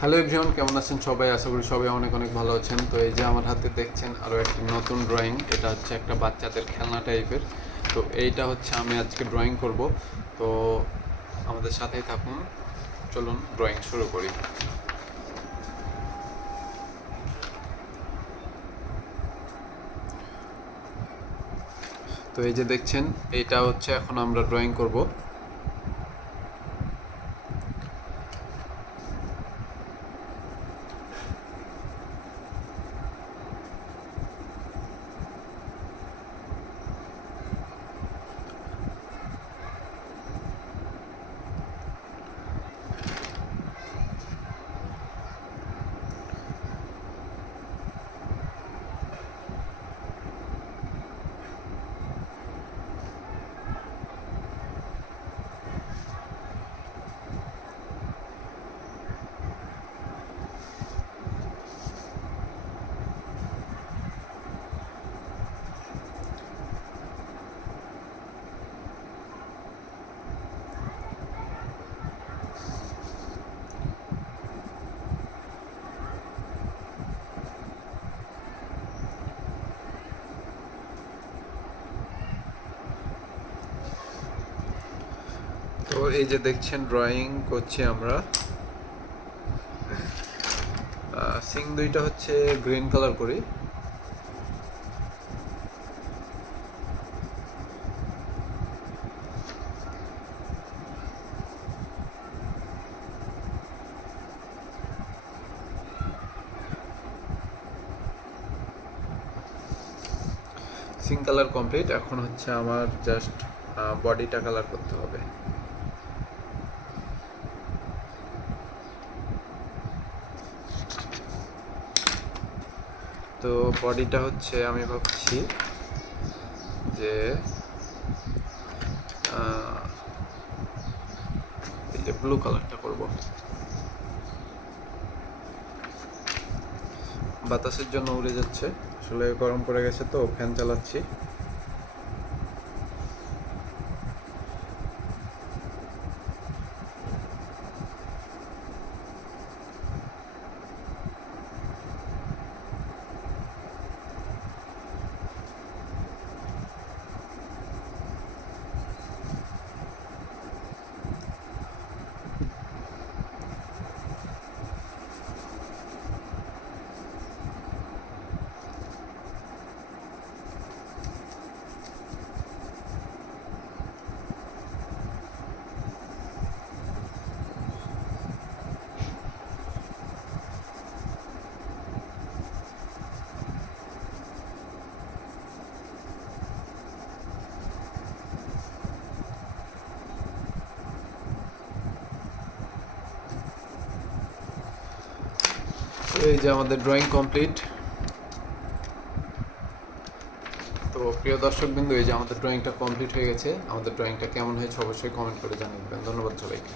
Hello everyone, কেমন আছেন সবাই? আশা করি সবাই অনেক অনেক ভালো আছেন। তো এই যে আমার হাতে দেখছেন আরও একটি নতুন ড্রয়িং। এটা হচ্ছে একটা বাচ্চাদের খেলনা টাইপের। তো এইটা হচ্ছে আমি আজকে ড্রয়িং করব। তো আমাদের সাথেই থাকুন, চলুন ড্রয়িং শুরু করি। তো এই যে দেখছেন, এইটা হচ্ছে এখন আমরা ড্রয়িং করব। তো এই যে দেখছেন ড্রয়িং করছি আমরা। সিং দুইটা হচ্ছে গ্রিন কালার করি। Singh colour complete. এখন হচ্ছে আমার জাস্ট বডিটা কালার করতে হবে। তো বডিটা হচ্ছে আমি ভাবছি যে এই যে ব্লু কালারটা করব। বাতাসের জন্য উড়ে যাচ্ছে, আসলে গরম পড়ে গেছে তো ফ্যান চালাচ্ছি। এই যে আমাদের ড্রয়িং কমপ্লিট। তো প্রিয় দর্শকবৃন্দ, এই যে আমাদের ড্রয়িংটা কমপ্লিট হয়ে গেছে। আমাদের ড্রয়িংটা কেমন হয়েছে অবশ্যই কমেন্ট করে জানিয়ে দেবেন। ধন্যবাদ সবাইকে।